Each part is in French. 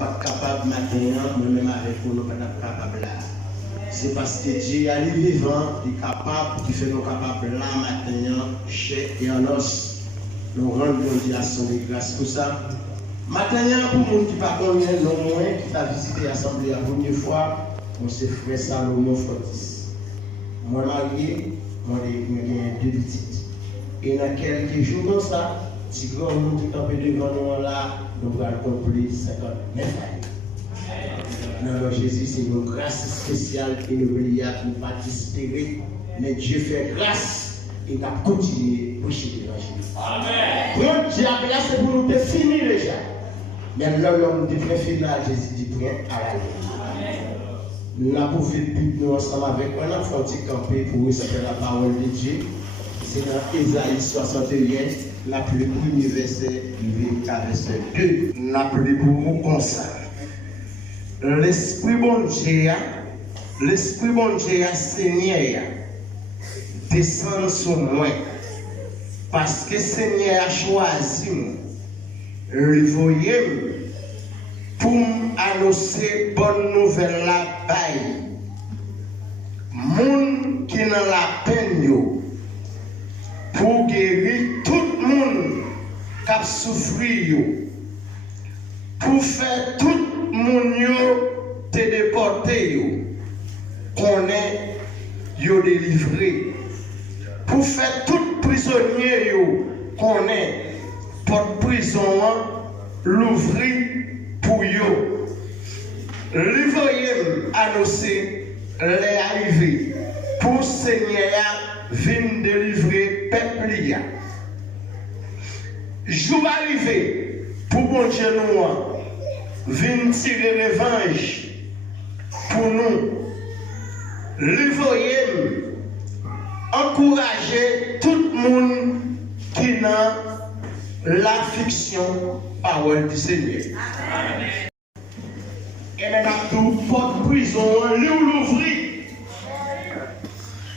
pas capable maintenant, moi-même avec vous, nous ne sommes pas capables là. C'est parce que Dieu est vivant, il est capable, qui fait nous capables là maintenant, chair et en os. Nous rendons Dieu à son grâce pour ça. Maintenant, pour les gens qui ne connaissent pas, non moins, qui a visité l'Assemblée la première fois, c'est frère Salomon Fortis. Moi, marié, moi, j'ai 2 petites. Et dans quelques jours comme ça, si vous avez campé devant nous là, nous allons accomplir 59 années. Non, Jésus, c'est une grâce spéciale et nous ne pas espérer, mais Dieu fait grâce et nous allons continuer à prêcher l'évangile. Amen. Pour Dieu, c'est pour nous finir déjà. Mais l'homme de fait final, Jésus dit prêt à la vie. Nous avons fait nous ensemble avec moi, nous avons fait camper pour recevoir la parole de Dieu. C'est dans Ezayi 61, la plus premier verset, verset 2. Nous avons pour nous comme ça. L'Esprit bon Dieu, Seigneur, descend sur moi. Parce que Seigneur a choisi le voyer pour annoncer bonne nouvelle la baille. Moun qui n'a la peine pour guérir tout le monde qui a souffert, pour faire tout le monde te déporter, qu'on est délivré, pour faire tout prisonnier qu'on est porte prison l'ouvrir pour eux. L'Ivoirien annoncé les arrivées pour Seigneur venir délivrer peuple. Jour arrivé pour bon Dieu nous venir tirer revanche pour nous. L'Ivoirien encourager tout le monde qui n'a l'affliction parole du Seigneur. Amen. Et maintenant, tout porte prison, l'ouvrir.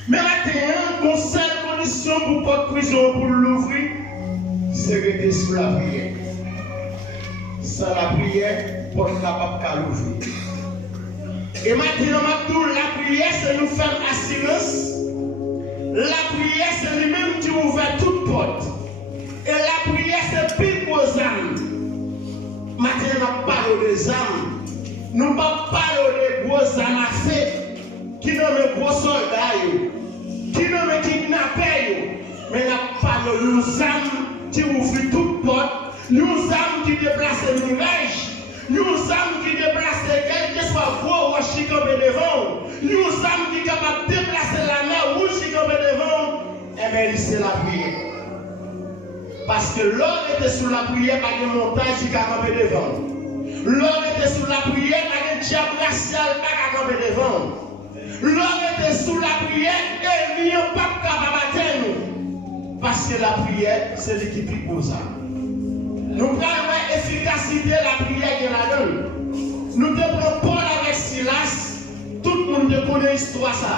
Mais maintenant, la seule condition pour porte prison pour l'ouvrir, c'est rester sous la prière. Sans la prière, porte capable de l'ouvrir. Et maintenant, la prière, c'est nous faire assurance. La prière, c'est lui-même qui ouvre toute porte. Et la prière, c'est pile aux âmes. Maintenant, nous parlons des âmes. Nous ne parlons pas des gros âmes à fait, qui n'ont pas gros soldats, qui n'ont pas kidnappés. Mais nous parlons des âmes qui ouvrent toute porte, des âmes qui déplacent les nuages, des âmes qui déplacent quel que soit gros ou chic comme devant, des âmes qui sont capables de déplacer la mer ou chic comme devant. Eh bien, c'est la prière. Parce que l'homme était sous la prière par une montagne qui a campé devant. L'homme était sous la prière par un diable racial qui a campé devant. L'homme était sous la prière et il n'y a pas capable de battre. Parce que la prière, c'est l'équipe pour ça. Nous avons l'efficacité de la prière qui la donne. Nous devons Paul avec Silas. Tout le monde connaît l'histoire ça.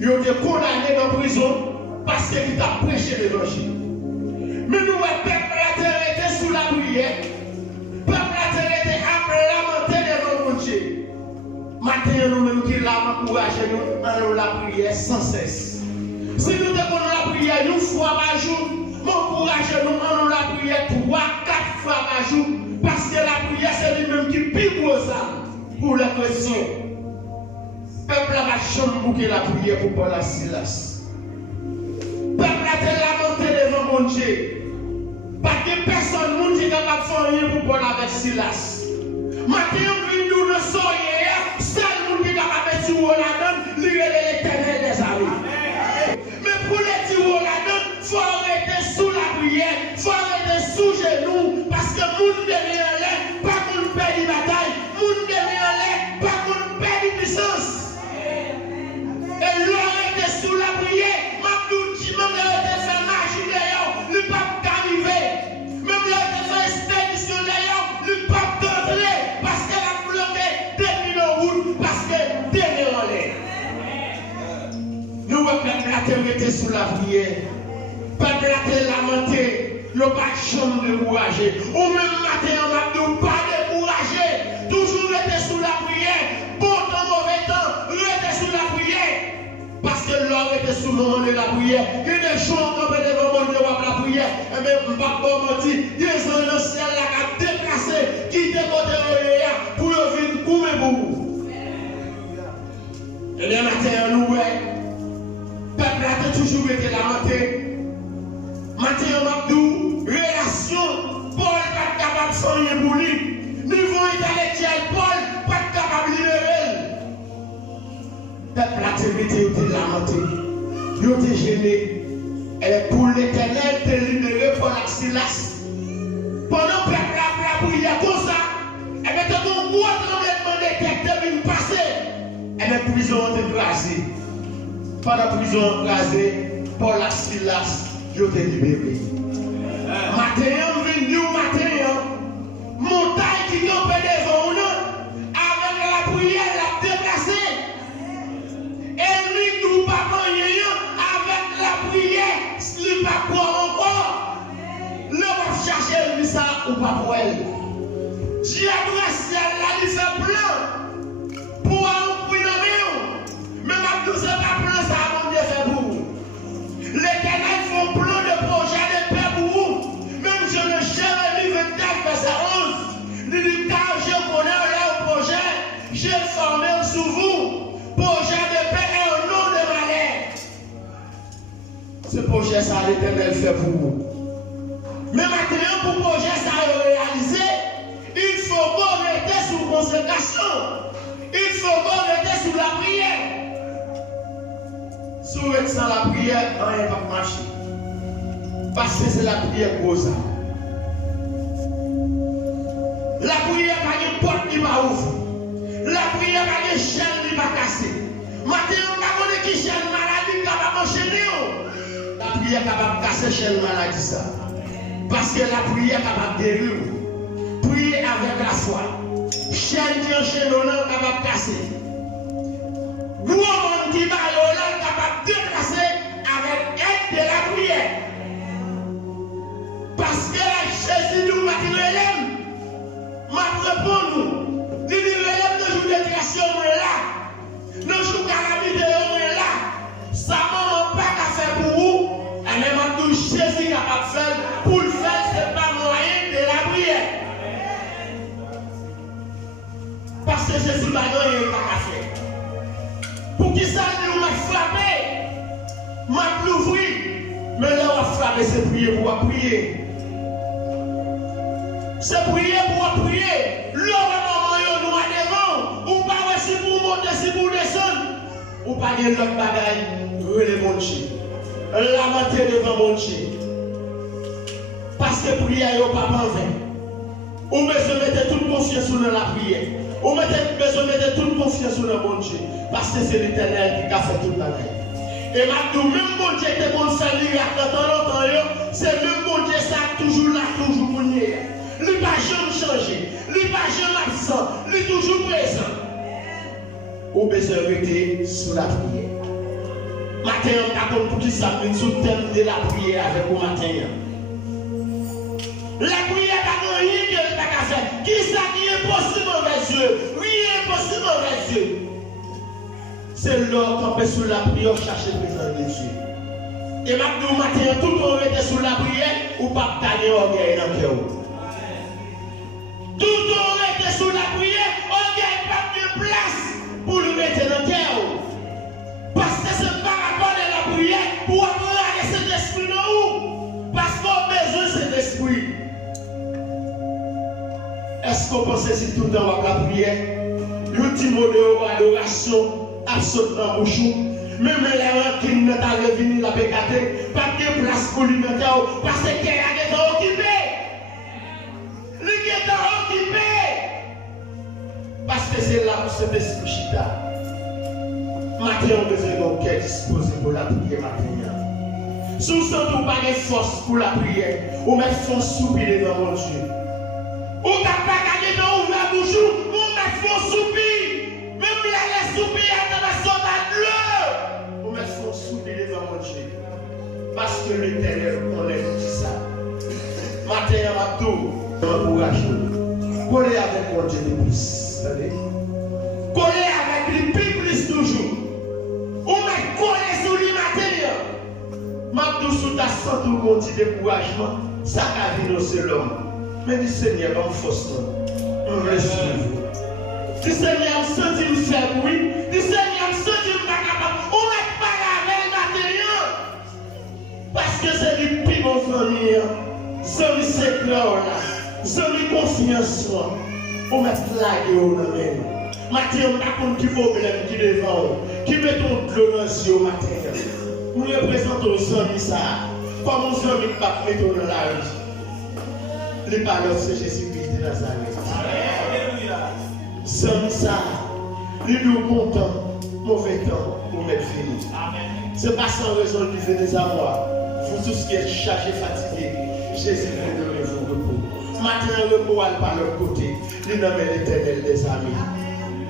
Ils ont été condamnés dans la prison parce qu'ils ont prêché l'évangile. Mais nous, le peuple a été sous la prière. Le peuple a été lamenté devant mon Dieu. Maintenant, nous-mêmes qui l'avons encouragé, nous allons la prière sans cesse. Si nous devons la prière une fois par jour, encourageons-nous allons la prière 3-4 fois par jour. Parce que la prière, c'est lui-même qui pique aux âmes pour les chrétiens. Le peuple a chamboulé la prière pour Paul et Silas. Le peuple a été lamenté devant mon Dieu. Parce que personne ne dit capable de faire rien pour Paul avec Silas. Maintenant, nous ne sommes rien. Seul monde qui est capable de mettre la donne, lui est l'éternel des amis. Mais pour les dire la donne, il faut arrêter sous la prière, il faut arrêter sous genoux. Parce que nous derrière l'air, pas qu'on perd une bataille. Nous derrière l'air, pas qu'on perd une puissance. Et l'arrêter sous la prière, Mabdou dit, même l'arrêter faire magie d'ailleurs, le pape d'arriver. Même l'arrêter faire expédition d'ailleurs, le pape d'entrer. Parce qu'elle a bloqué depuis nos routes, parce que derrière l'air. Nous, peuple arrêter sous la prière. Peuple arrêter lamenter, le pas de chambre découragé. Ou même matin, on va nous pas décourager. sous le moment de la prière. Il y a des gens qui ont devant mon Dieu pour la prière. Et même, je ne vais pas mentir, des gens dans le ciel qui ont déplacé, qui étaient côté pour venir couper pour vous. Et les matins, nous, le peuple a toujours été lamenté. Maintenant, Mabdou, relation, Paul n'est pas capable de soigner pour lui. Niveau intellectuel, Paul n'est pas capable de libérer. Le peuple a été lamenté. Il a été gêné. Et pour l'Éternel, il a libéré Paul et Silas. Pendant que le peuple a prié comme ça, et bien, tout le monde a demandé de passer. Et bien, la prison a été blasée. Pendant la prison blasée, Paul et Silas, ils ont été libérés. Matin, venu matin, montagne qui tombe devant nous, avec la prière, la déplacée. Et lui, nous, papa, avec la prière, il ne va pas encore. Le va chercher lui ça ou pas pour elle. Dieu a dressé là, il fait plein pour un prix de mais ma douce pas plein, ça a mon Dieu fait pour vous. L'Éternel font plein de projets de paix pour vous. Même je ne jamais vu 24 verset 11. Il dit car je connais leur projet, j'ai formé sous vous. Projet de paix et au nom de malheur. Ce projet, ça l'Éternel fait pour vous. Mais maintenant, pour le projet, ça réaliser, il faut qu'on reste sous consécration. Il faut qu'on reste sous la prière. Si vous êtes sans la prière, rien ne va marcher. Parce que c'est la prière cause. La prière pas une porte qui va ouvrir. La prière pas une chaîne qui va casser. Maintenant, on va connaître qui chaîne maladie capable d'enchaîner. La prière capable de casser chaîne maladie ça. Parce que la prière capable de guérir. Prier avec la foi. Chaîne qui enchaîne on est capable de casser. Gros monde qui va là capable de déplacer avec aide de la prière. Parce que la Jésus nous m'a dit m'a répondu nous. Il dit le jour de création est là. Le jour de calamité est là. Ça ne pas qu'à faire pour vous. Et même à tout Jésus n'a pas fait. Pour le faire, ce n'est pas moyen de la prière. Parce que Jésus n'a rien pas faire. Pour qui ça nous m'a frappé, m'a l'ouvrir. Mais là, on va frapper, c'est prier pour prier. C'est prier pour prier. L'homme nous a devant. Ou pas si pour monter, si pour descendre. Ou pas de l'autre bagaille. Relais mon Dieu. Lamenter devant mon Dieu. Parce que prière n'est pas en vain. Ou besoin de mettre toute confiance dans la prière. Ou besoin de mettre toute confiance dans mon Dieu. Parce que c'est l'Éternel qui a fait toute la vie. Et maintenant, même mon Dieu qui a fait miracle dans longtemps, c'est même mon Dieu ça toujours là, toujours pour nous. Il n'a pas jamais changé. Il n'a pas jamais absent. Il est toujours présent. Ou besoin de rester sous la prière. Matin, on a comme pour qui ça vient sous le thème de la prière avec vous matin. La prière n'a rien que pas qu'à faire. Qui ça qui est possible envers Dieu? Rien n'est possible envers Dieu. C'est l'heure qu'on peut sous la prière chercher le présence de Dieu. Et maintenant, matin, tout le monde était sous la prière ou pas gagner orgueil dans le cœur. Tout le monde était sous la prière, orgueil pas de place pour le mettre dans le cœur. Parce que c'est par rapport à la prière pour avoir cet esprit dans nous. Parce qu'on a besoin de cet esprit. Est-ce qu'on pense que si tout le temps la prière, l'ultime mot de adoration, absolument bouchou, même les rancines ne t'ont revenu la pécaté, pas de place pour lui mettre, parce que qu'elle a été occupée. Lui qui est occupé. Parce que c'est là où cet esprit chita. Matin, on a besoin d'un cœur disposé pour la prière matin. Si vous sentez pas de force pour la prière, vous mettez force soupir devant mon Dieu. Ou t'as pas gagné dans ouvert bouchou, vous mettez force soupir. Même les soupirs dans la sauvage, vous mettez force soupir devant mon Dieu. Parce que l'Éternel connaît tout ça. Matin, à tout, encouragez-vous. Collez avec mon Dieu de plus. Collez avec lui plus toujours. Ou mettez collez sur lui matin. sans tout mon petit découragement, ça a vu c'est l'homme. Mais dis Seigneur, on force on veut suivre. Dis Seigneur, on sent me faire oui. Dis Seigneur, on sent me pas capable. On n'est pas la veille matériel. Parce que c'est du plus bon famille. C'est secret là. C'est confiance. On met plague au nom. Matin, on n'a pas de problème qui devant, qui met ton de l'eau dans les yeux matin. Nous représentons les amis ça. Comme on s'en met pas mettre dans la rue. Les paroles de Jésus-Christ de Nazareth. Sans ça, les nous contents, mauvais temps pour mettre fini. Ce n'est pas sans raison qu'il fait des amours. Vous tous qui êtes chargés, fatigués, Jésus veut donner vous repos. Matin, le repos à par leur côté. Les noms l'éternel des amis.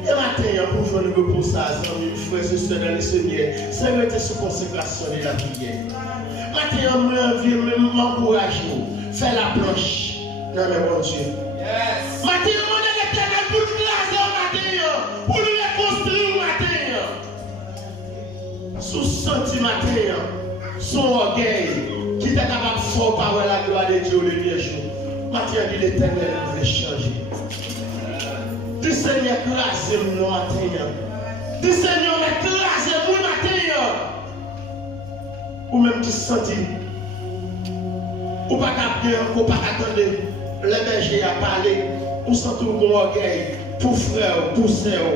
Et matin, pour jouer le repos, ça, amis, frères et sœurs dans le Seigneur, c'est mettre sous consécration de la prière. Matin, moi, envie même m'encourager, faire la planche dans le bon Dieu. Matin, on est l'éternel pour nous glacer au matin, pour nous reconstruire au matin. Sous senti matin, son orgueil, qui est capable de faire par la gloire de Dieu le dernier jour. Matin, dit l'éternel veut changer. Dis Seigneur, classez-moi matin. Dis Seigneur, mais classez-moi matin. Ou même qui se sentit. Ou pas capter, ou pas attendre. Les bergers à parler. Ou sent tout mon orgueil. Pour frère, pour sœur.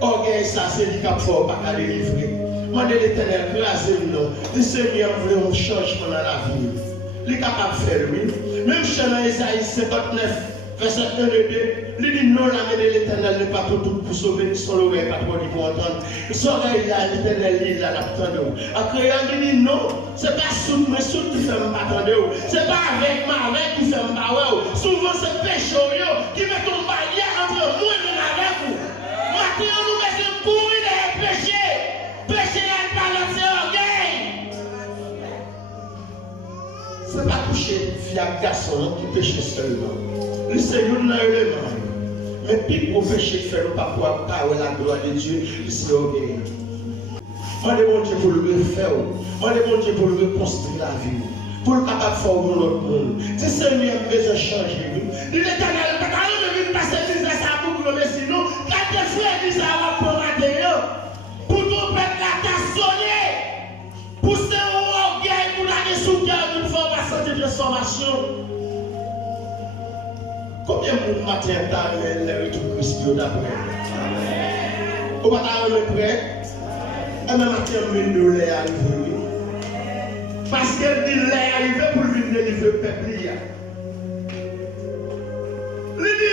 Orgueil, ça, c'est du cap fort, pas qu'à délivrer. Mandez l'éternel, classez-moi. Dis Seigneur, vous voulez un changement dans la vie. Il est capable de faire, oui. Même chez Ezayi 59. Verset 1 et 2, il dit non, la main de l'éternel n'est pas tout pour sauver, son oreille pas trop pour entendre. Son oreille là, l'éternel il a l'attendre. Après, il dit non, c'est pas sous mais sous qui fait m'attendre. C'est pas avec ma avec qui fait m'attendre. Souvent c'est péché qui met ton barrière entre moi et avec vous. Maintenant nous mettons pourrir les péchés. Péché n'est pas notre orgueil. C'est pas toucher fiable garçon qui pêche seulement. Le Seigneur n'a eu le mal. Mais puis pour pécher, faire pas pouvoir parler la gloire de Dieu, c'est orgueil. Moi, mon Dieu pour le refaire. Moi, mon Dieu pour le reconstruire la vie. Pour le capable de faire pour l'autre monde. Si Seigneur a besoin de changer, l'Éternel n'a pas de passer ça pour vous, mais sinon, quand tes frères disent ça va pour matin, pour ton peuple là, t'as sonné. Pour ce orgueil, pour la sous-cœur d'une formation de transformation. Combien de matin t'as le retour de Christ d'après? Au matin, on est prêt? Et même matin, on vient de l'air arriver. Parce qu'elle dit l'air arriver pour venir délivrer le peuple. Il dit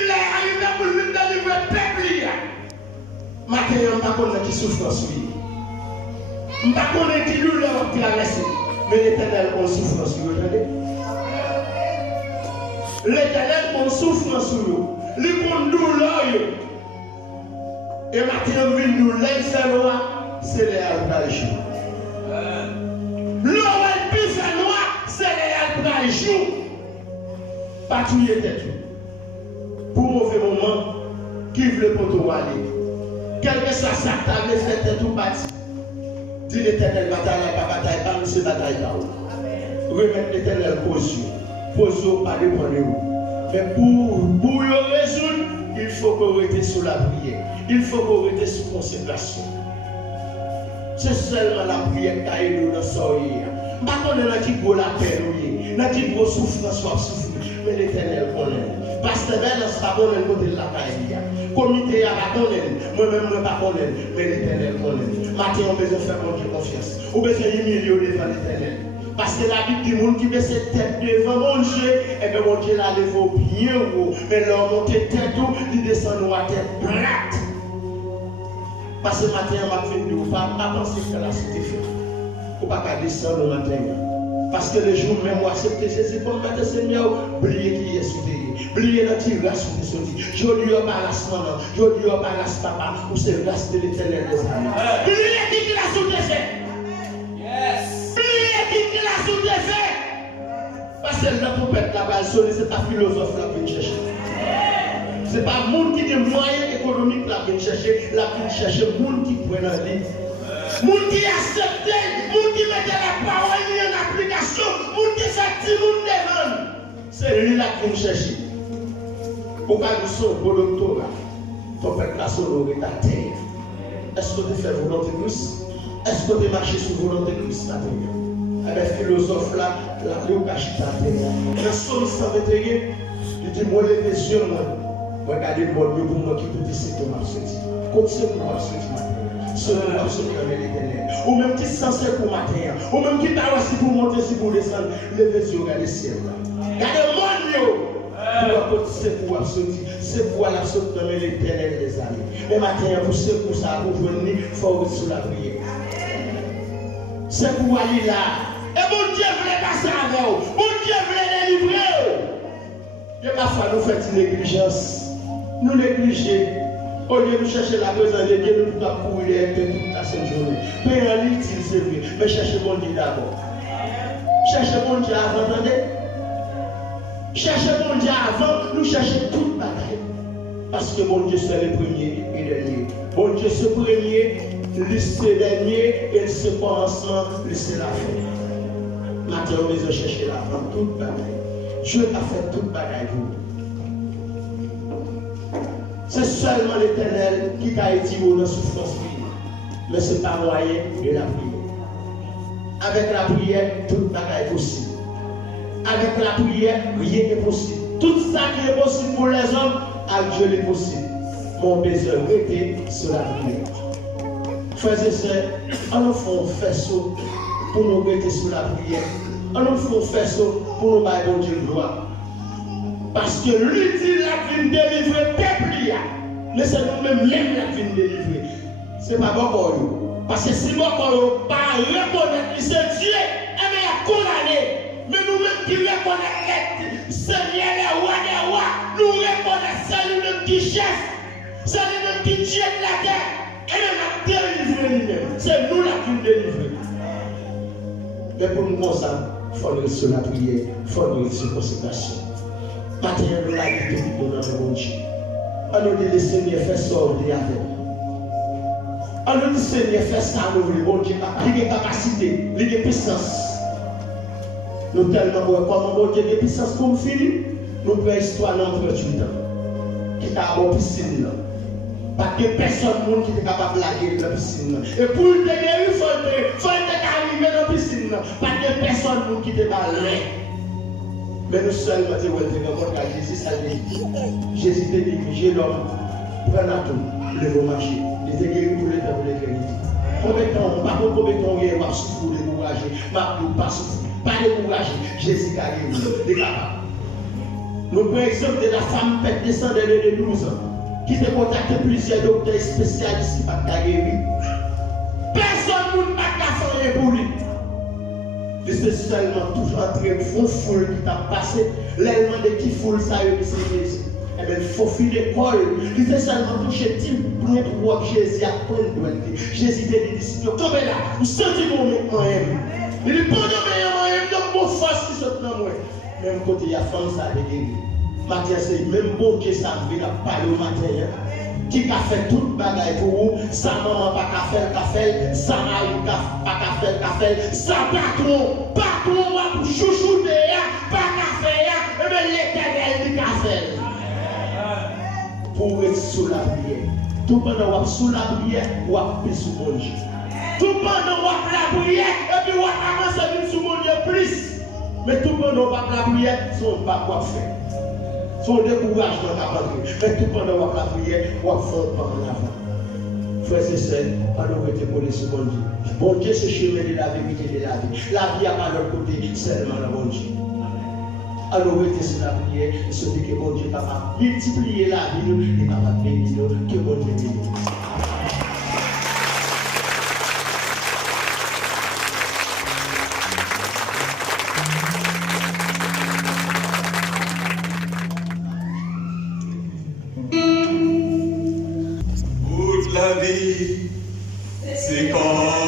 l'air arriver pour venir délivrer le peuple. Matin, on ne va pas connaître qui souffrance. On ne va pas connaître qui douleur traversée. Mais l'Éternel, on souffrance. Vous entendez? L'Éternel, on souffre sur nous. Il prend douleur. Et maintenant, on vient nous laisser noir, c'est les alpes. L'oreille plus fait noir, c'est les alpes. Patrouiller tête. Pour mauvais moment, qui veut pour toi aller. Quel que soit ça, t'as fait tête ou parti. Dis l'Éternel, bataille, pas nous, c'est bataille là. Remettre l'Éternel cause. Pose pas de problème. Mais pour le résoudre, il faut qu'on reste sous la prière. Il faut qu'on reste sous consécration. C'est seulement la prière qui a aidé dans ce soir. Pas qu'on est dans qui gros la peine, dans qui gros souffrance, soit souffrir. Mais l'Éternel connaît. Pasteur Bernard, c'est pas qu'on est côté de la caille. Comité à la connaît. Moi-même, je ne pas connaître. Mais l'Éternel connaît. Matin, on a besoin de faire mon Dieu confiance. On a besoin d'humilier devant l'Éternel. Parce que la Bible dit que qui met ses têtes devant mon Dieu, et bien mon Dieu l'a levé bien haut. Mais leur monter tête haut, il descend à tête plate. Parce que matin, on m'a fait de vous pas penser que la cité fait. Il ne faut pas descendre le matin. Parce que le jour même où accepter Jésus comme matin Seigneur, oubliez qui est sauté. Oubliez notre grâce qui est sauté. Je lui ai pas la maman, je lui ai pas la papa, ou c'est grâce de l'éternel des amis. Oubliez qui l'a sauté fait. Qui l'a sous fait. Parce que le prophète là-bas, c'est pas philosophe là qui chercher. C'est pas le monde qui a des moyens économiques là qui chercher, là qui cherche le monde qui prend la vie. Le monde qui accepte, le monde qui met la parole en application. génération, moun qui fait petit moun devant. C'est lui là qui nous cherche. Pour qu'à nous sauver pour le doctorat, il faut faire la sonorité ta terre. Est-ce que tu fais volonté de Christ? Est-ce que tu marches sur volonté de Christ ta terre? Avec le philosophe là, la plus cachée ta terre. Le Somme 121, il dit moi les yeux, moi regardez le monde pour moi qui peut décider de marcher. Continue pour marcher matin. Selon l'absolu de l'éternel. Ou même qui est censé pour matin. Ou même qui t'a aussi pour monter, si pour descendre. Levez les yeux, regardez le ciel. Regardez le monde. C'est pour absolument. C'est pour l'absolu de l'éternel des années. Mais matin, pour ce pour ça, pour venir, il faut être sous la prière. C'est pour aller là. Et mon Dieu voulait passer avec vous. Mon Dieu voulait les livrer. Et parfois, nous faisons une négligence. Nous négligeons. Au lieu de chercher la présence de Dieu, nous pouvons courir toute la sainte journée. Mais en l'utile, c'est vrai. Mais cherchez mon Dieu d'abord. Cherchez mon Dieu avant, attendez. Cherchez mon Dieu avant, nous cherchons toute bagaille. Parce que mon Dieu, c'est le premier et le dernier. Mon Dieu, c'est le premier, c'est le dernier, et c'est le commencement, c'est la fin. Maintenant, on besoin de chercher l'avant, toute bagaille. Dieu a fait toute bagaille pour vous. C'est seulement l'Éternel qui t'a été dans la souffrance. Mais ce n'est pas moyen de la prière. Avec la prière, toute bagaille est possible. Avec la prière, rien n'est possible. Tout ça qui est possible pour les hommes, avec Dieu est possible. Mon besoin rester sur la prière. Frères et sœurs, on nous fait un faisceau pour nous rester sur la prière. On nous fait un faisceau pour nous bailler bon Dieu gloire. Parce que lui dit la vie délivrer peuple. Mais c'est nous-mêmes la vie délivrer. Ce n'est pas bon pour nous. Parce que si bon pour nous, pas reconnaître que c'est Dieu, et bien il a condamné. Mais nous-mêmes qui reconnaissons Seigneur les rois des rois, nous reconnaissons c'est lui-même qui chef, c'est lui-même qui Dieu de la terre. Et même la délivrer lui-même. C'est nous la vie délivrer. Mais pour nous, comme ça, il faut nous sur la prière, il faut nous sur la consécration. Matin, nous l'avons dit dans le bon Dieu. On nous dit le Seigneur fait sortir avec nous. On nous dit Seigneur fait ça nous, le bon Dieu, il a capacité, il a puissance. Nous tellement comme bon Dieu de puissance pour nous finir, nous prenons histoire dans 38 ans. Qui t'a bon piscine là. Parce que personne qui est capable de laguer dans la piscine. Et pour te guérir, il faut arriver dans la piscine. Parce que personne qui est pas là. Mais nous seuls, quand nous avons Jésus, ça dit Jésus t'a dirigé l'homme, prends à tout, le bon marché. Il était guéri pour l'état de l'éternité. Combien de temps, par contre, combien de temps il va souffrir, décourager, pas souffrir, pas décourager. Jésus a guéri, il est capable. Nous prenons l'exemple de la femme pète descendante de 12 ans, qui a contacté plusieurs docteurs spécialistes qui n'ont pas guéri. Personne ne peut pas faire pour lui. C'est seulement toujours entre une foule qui t'a passé, l'élément de qui foule ça y est, qui c'est Jésus. Eh bien, il faut filer l'école. Il fait seulement toucher type pour voir Jésus à point de doigt. Jésus te dit, comme là, vous sentez mon même. Il dit, pendant que donc mon force qui saute dans moi. Même côté, il y a femme ça a guéri. Matin, c'est même bon Dieu ça vient parler au matin. Qui a fait toute bagaille pour vous, sa maman pas qu'à faire, sa mari pas qu'à faire, sa patron va chouchouter, pas qu'à faire, et bien l'éternel dit qu'à faire. Pour être sous la prière. Tout pendant que sous la prière, ou appuyer sur mon Dieu. Tout pendant que la prière, et puis ou avancer sur mon Dieu plus. Mais tout pendant que la prière, on ne va pas faire. Son découragement n'a pas pris. Mais tout pendant la prière, on va faire par l'avant. Frères et sœurs, alors que tu connais ce bon Dieu. Bon Dieu, c'est le chemin de la vérité de la vie. La vie n'a pas de côté, seulement le bon Dieu. Alors que tu sur la prière, ce que bon Dieu est capable de multiplier la vie, il est capable de bénir, que bon Dieu bénisse. C'est quand